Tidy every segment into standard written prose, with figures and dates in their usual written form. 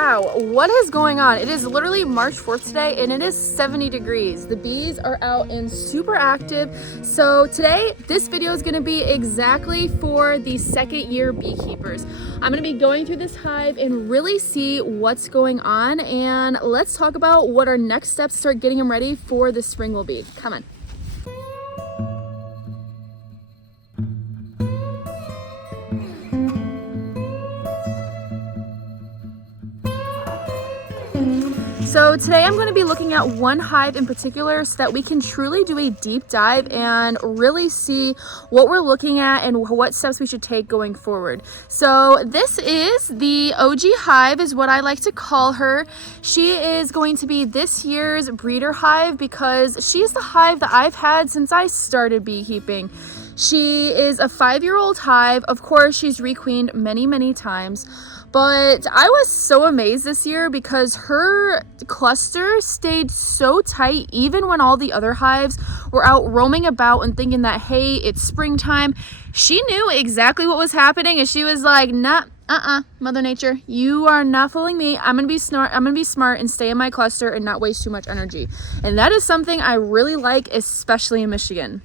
Wow, what is going on? It is literally March 4th today and it is 70 degrees. The bees are out and super active. So today, this video is gonna be exactly for the second year beekeepers. I'm gonna be going through this hive and really see what's going on, and let's talk about what our next steps to start getting them ready for the spring will be. Come on. So today I'm going to be looking at one hive in particular so that we can truly do a deep dive and really see what we're looking at and what steps we should take going forward. So this is the OG hive, is what I like to call her. She is going to be this year's breeder hive because she's the hive that I've had since I started beekeeping. She is a 5-year-old hive. Of course, she's requeened many times. But I was so amazed this year because her cluster stayed so tight even when all the other hives were out roaming about and thinking that, hey, it's springtime. She knew exactly what was happening and she was like, nah, Mother Nature, you are not fooling me. I'm gonna be smart and stay in my cluster and not waste too much energy. And that is something I really like, especially in Michigan.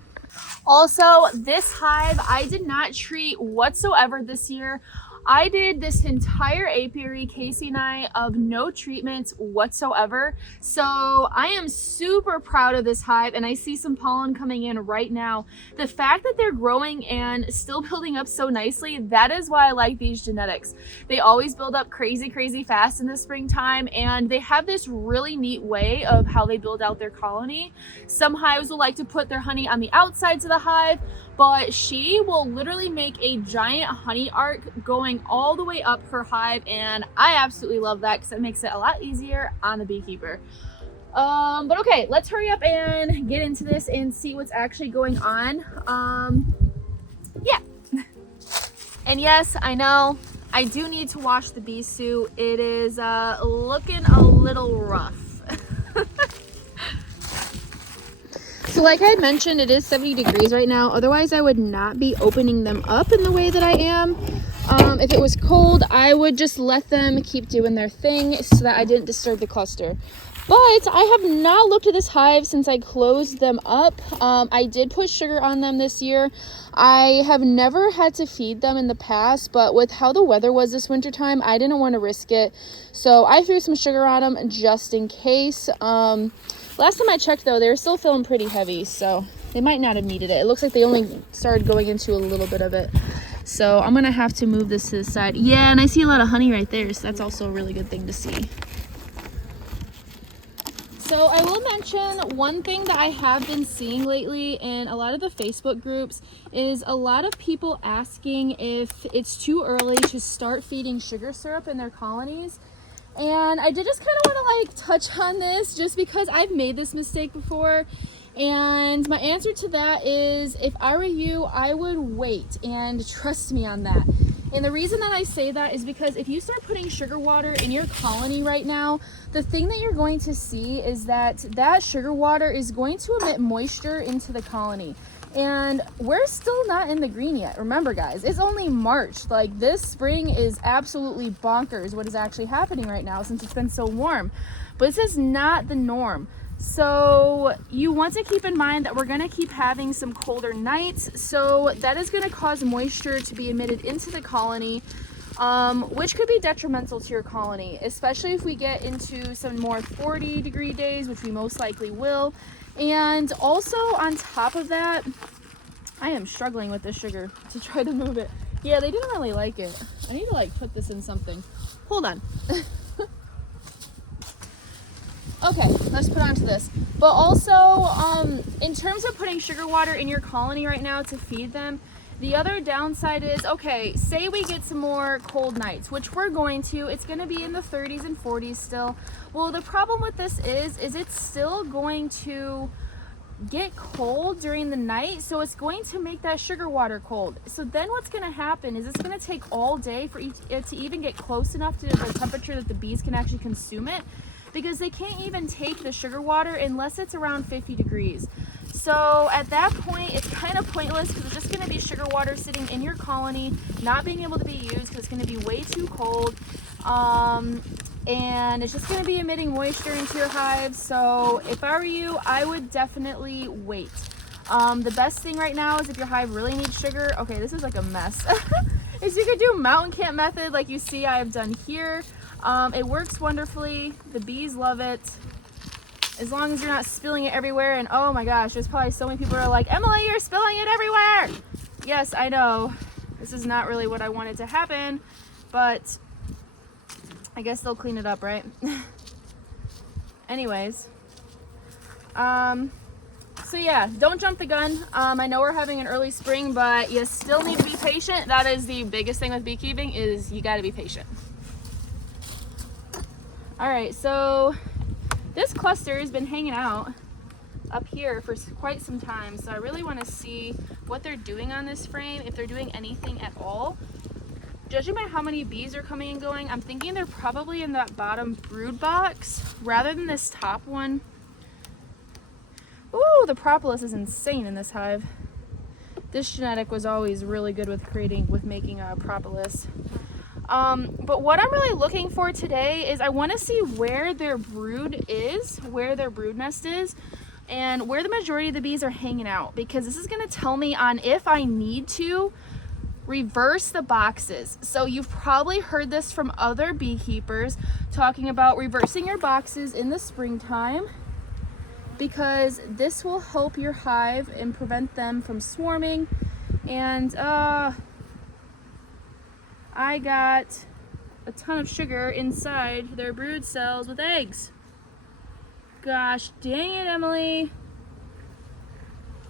Also, this hive I did not treat whatsoever this year. I did this entire apiary, Casey and I, of no treatments whatsoever. So I am super proud of this hive, and I see some pollen coming in right now. The fact that they're growing and still building up so nicely, that is why I like these genetics. They always build up crazy fast in the springtime, and they have this really neat way of how they build out their colony. Some hives will like to put their honey on the outsides of the hive, but she will literally make a giant honey arc going all the way up her hive, and I absolutely love that because it makes it a lot easier on the beekeeper. But okay, let's hurry up and get into this and see what's actually going on. Yeah. And yes, I know I do need to wash the bee suit. It is looking a little rough. So like I had mentioned, it is 70 degrees right now. Otherwise, I would not be opening them up in the way that I am. If it was cold, I would just let them keep doing their thing so that I didn't disturb the cluster. But I have not looked at this hive since I closed them up. I did put sugar on them this year. I have never had to feed them in the past, but with how the weather was this wintertime, I didn't want to risk it. So I threw some sugar on them just in case. Last time I checked, though, they were still feeling pretty heavy, so they might not have needed it. It looks like they only started going into a little bit of it. So I'm going to have to move this to the side. Yeah, and I see a lot of honey right there, so that's also a really good thing to see. So I will mention one thing that I have been seeing lately in a lot of the Facebook groups is a lot of people asking if it's too early to start feeding sugar syrup in their colonies. And I did just kind of want to like touch on this just because I've made this mistake before. And my answer to that is, if I were you, I would wait and trust me on that. And the reason that I say that is because if you start putting sugar water in your colony right now, the thing that you're going to see is that that sugar water is going to emit moisture into the colony. And we're still not in the green yet. Remember, guys, it's only March. Like, this spring is absolutely bonkers what is actually happening right now since it's been so warm. But this is not the norm. So you want to keep in mind that we're going to keep having some colder nights. So that is going to cause moisture to be emitted into the colony, which could be detrimental to your colony, especially if we get into some more 40-degree days, which we most likely will. And also on top of that, I am struggling with this sugar to try to move it. Yeah, they didn't really like it. I need to like put this in something. Hold on. Okay, let's put onto this. But also, in terms of putting sugar water in your colony right now to feed them, the other downside is, okay, say we get some more cold nights, which we're going to. It's going to be in the 30s and 40s still. Well, the problem with this is it's still going to get cold during the night, so it's going to make that sugar water cold. So then what's going to happen is it's going to take all day for it to even get close enough to the temperature that the bees can actually consume it, because they can't even take the sugar water unless it's around 50 degrees. So at that point, it's kind of pointless because it's just going to be sugar water sitting in your colony, not being able to be used because it's going to be way too cold. and it's just going to be emitting moisture into your hives. So if I were you, I would definitely wait. The best thing right now is if your hive really needs sugar. Okay, this is like a mess. Is you could do mountain camp method like you see I have done here. It works wonderfully. The bees love it. As long as you're not spilling it everywhere. And oh my gosh, there's probably so many people who are like, Emily, you're spilling it everywhere. Yes, I know. This is not really what I wanted to happen, but I guess they'll clean it up, right? Anyways. So yeah, don't jump the gun. I know we're having an early spring, but you still need to be patient. That is the biggest thing with beekeeping, is you got to be patient. All right, so this cluster has been hanging out up here for quite some time, so I really want to see what they're doing on this frame, if they're doing anything at all. Judging by how many bees are coming and going, I'm thinking they're probably in that bottom brood box rather than this top one. Ooh, the propolis is insane in this hive. This genetic was always really good with making propolis. But what I'm really looking for today is I want to see where their brood is, where their brood nest is, and where the majority of the bees are hanging out, because this is going to tell me on if I need to reverse the boxes. So you've probably heard this from other beekeepers talking about reversing your boxes in the springtime, because this will help your hive and prevent them from swarming. And I got a ton of sugar inside their brood cells with eggs. Gosh dang it, Emily.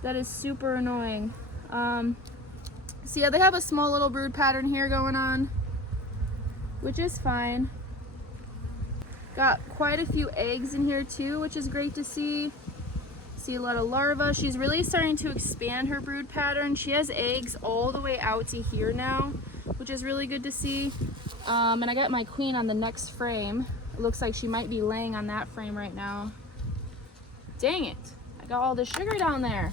That is super annoying. So yeah, they have a small little brood pattern here going on, which is fine. Got quite a few eggs in here too, which is great to see. See a lot of larvae. She's really starting to expand her brood pattern. She has eggs all the way out to here now, which is really good to see. And I got my queen on the next frame. It looks like she might be laying on that frame right now. Dang it, I got all the sugar down there.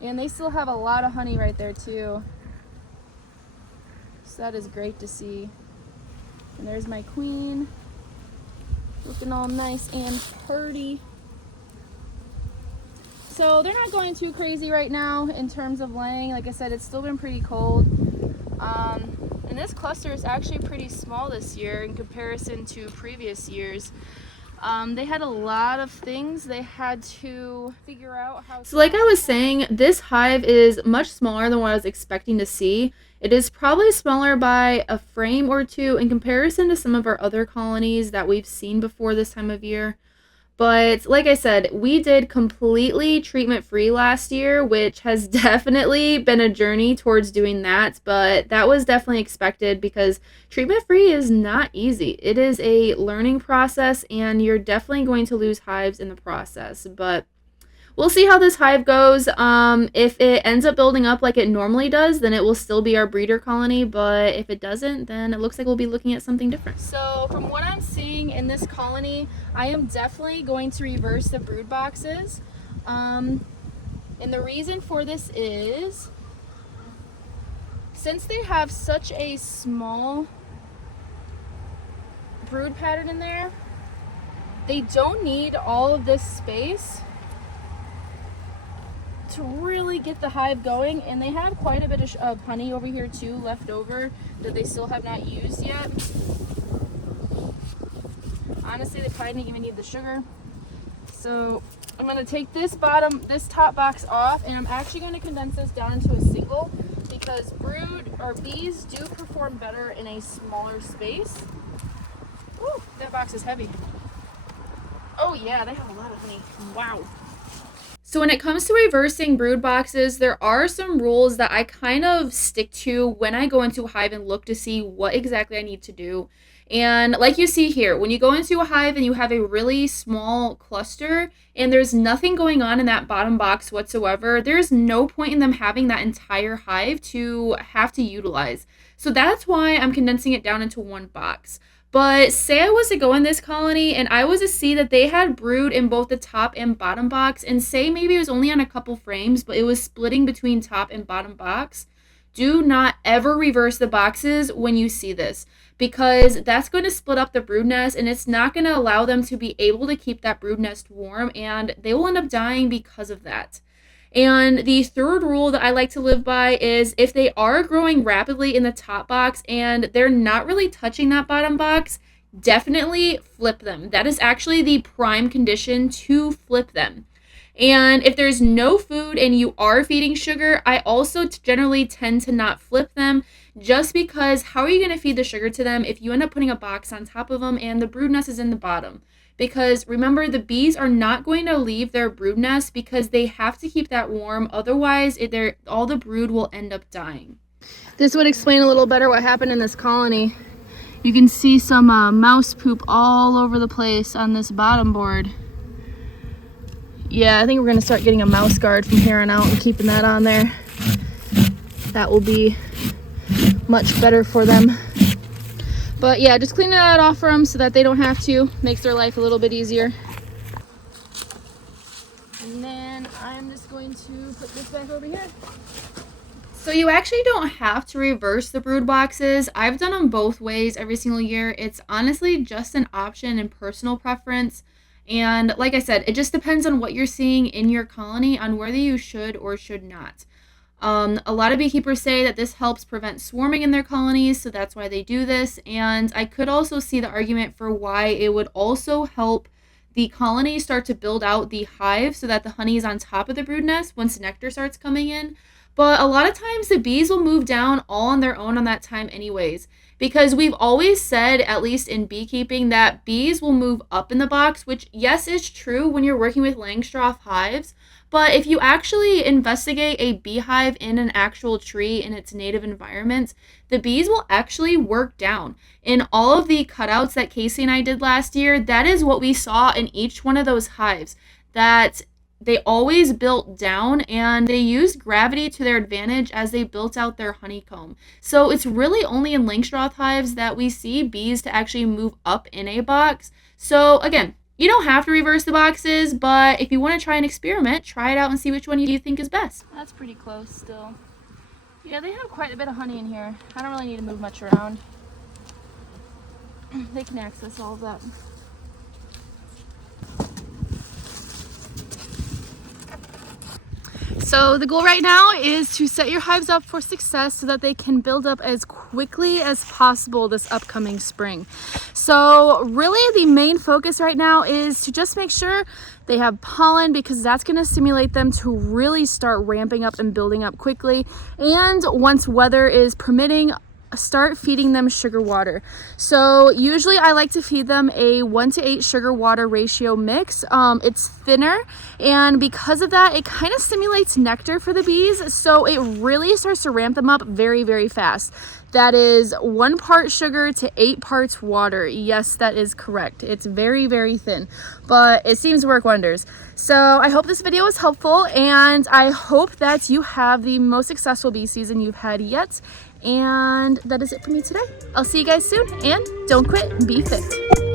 And they still have a lot of honey right there too. So that is great to see. And there's my queen, looking all nice and pretty. So they're not going too crazy right now in terms of laying. Like I said, it's still been pretty cold. And this cluster is actually pretty small this year in comparison to previous years. They had a lot of things they had to figure out how to... So like I was saying, this hive is much smaller than what I was expecting to see. It is probably smaller by a frame or two in comparison to some of our other colonies that we've seen before this time of year. But like I said, we did completely treatment-free last year, which has definitely been a journey towards doing that. But that was definitely expected because treatment-free is not easy. It is a learning process, and you're definitely going to lose hives in the process. But we'll see how this hive goes. If it ends up building up like it normally does, then it will still be our breeder colony. But if it doesn't, then it looks like we'll be looking at something different. So from what I'm seeing in this colony, I am definitely going to reverse the brood boxes. And the reason for this is, since they have such a small brood pattern in there, they don't need all of this space to really get the hive going, and they have quite a bit of honey over here too left over that they still have not used yet. Honestly, they probably didn't even need the sugar. So I'm going to take this top box off, and I'm actually going to condense this down into a single, because bees do perform better in a smaller space. Ooh, that box is heavy. Oh yeah, they have a lot of honey. Wow. So when it comes to reversing brood boxes, there are some rules that I kind of stick to when I go into a hive and look to see what exactly I need to do. And like you see here, when you go into a hive and you have a really small cluster and there's nothing going on in that bottom box whatsoever, there's no point in them having that entire hive to have to utilize. So that's why I'm condensing it down into one box. But say I was to go in this colony and I was to see that they had brood in both the top and bottom box, and say maybe it was only on a couple frames, but it was splitting between top and bottom box, do not ever reverse the boxes when you see this, because that's going to split up the brood nest and it's not going to allow them to be able to keep that brood nest warm, and they will end up dying because of that. And the third rule that I like to live by is if they are growing rapidly in the top box and they're not really touching that bottom box, definitely flip them. That is actually the prime condition to flip them. And if there's no food and you are feeding sugar, I also generally tend to not flip them, just because how are you going to feed the sugar to them if you end up putting a box on top of them and the brood nest is in the bottom? Because remember, the bees are not going to leave their brood nest because they have to keep that warm. Otherwise, all the brood will end up dying. This would explain a little better what happened in this colony. You can see some mouse poop all over the place on this bottom board. Yeah, I think we're going to start getting a mouse guard from here on out and keeping that on there. That will be much better for them. But yeah, just cleaning that off for them so that they don't have to. Makes their life a little bit easier. And then I'm just going to put this back over here. So you actually don't have to reverse the brood boxes. I've done them both ways every single year. It's honestly just an option and personal preference. And like I said, it just depends on what you're seeing in your colony on whether you should or should not. A lot of beekeepers say that this helps prevent swarming in their colonies, so that's why they do this. And I could also see the argument for why it would also help the colony start to build out the hive so that the honey is on top of the brood nest once nectar starts coming in. But a lot of times the bees will move down all on their own on that time anyways, because we've always said, at least in beekeeping, that bees will move up in the box, which yes is true when you're working with Langstroth hives. But if you actually investigate a beehive in an actual tree in its native environment, the bees will actually work down. In all of the cutouts that Casey and I did last year, that is what we saw in each one of those hives, that they always built down and they used gravity to their advantage as they built out their honeycomb. So it's really only in Langstroth hives that we see bees to actually move up in a box. So again, you don't have to reverse the boxes, but if you want to try an experiment, try it out and see which one you think is best. That's pretty close still. Yeah, they have quite a bit of honey in here. I don't really need to move much around. They can access all of that. So the goal right now is to set your hives up for success so that they can build up as quickly as possible this upcoming spring. So really the main focus right now is to just make sure they have pollen, because that's going to stimulate them to really start ramping up and building up quickly. And once weather is permitting, start feeding them sugar water. So usually I like to feed them a 1:8 sugar water ratio mix. It's thinner, and because of that, it kind of stimulates nectar for the bees, so it really starts to ramp them up very, very fast. That is 1 part sugar to 8 parts water. Yes, that is correct. It's very, very thin, but it seems to work wonders. So I hope this video was helpful, and I hope that you have the most successful bee season you've had yet. And that is it for me today. I'll see you guys soon, and don't quit, be fit.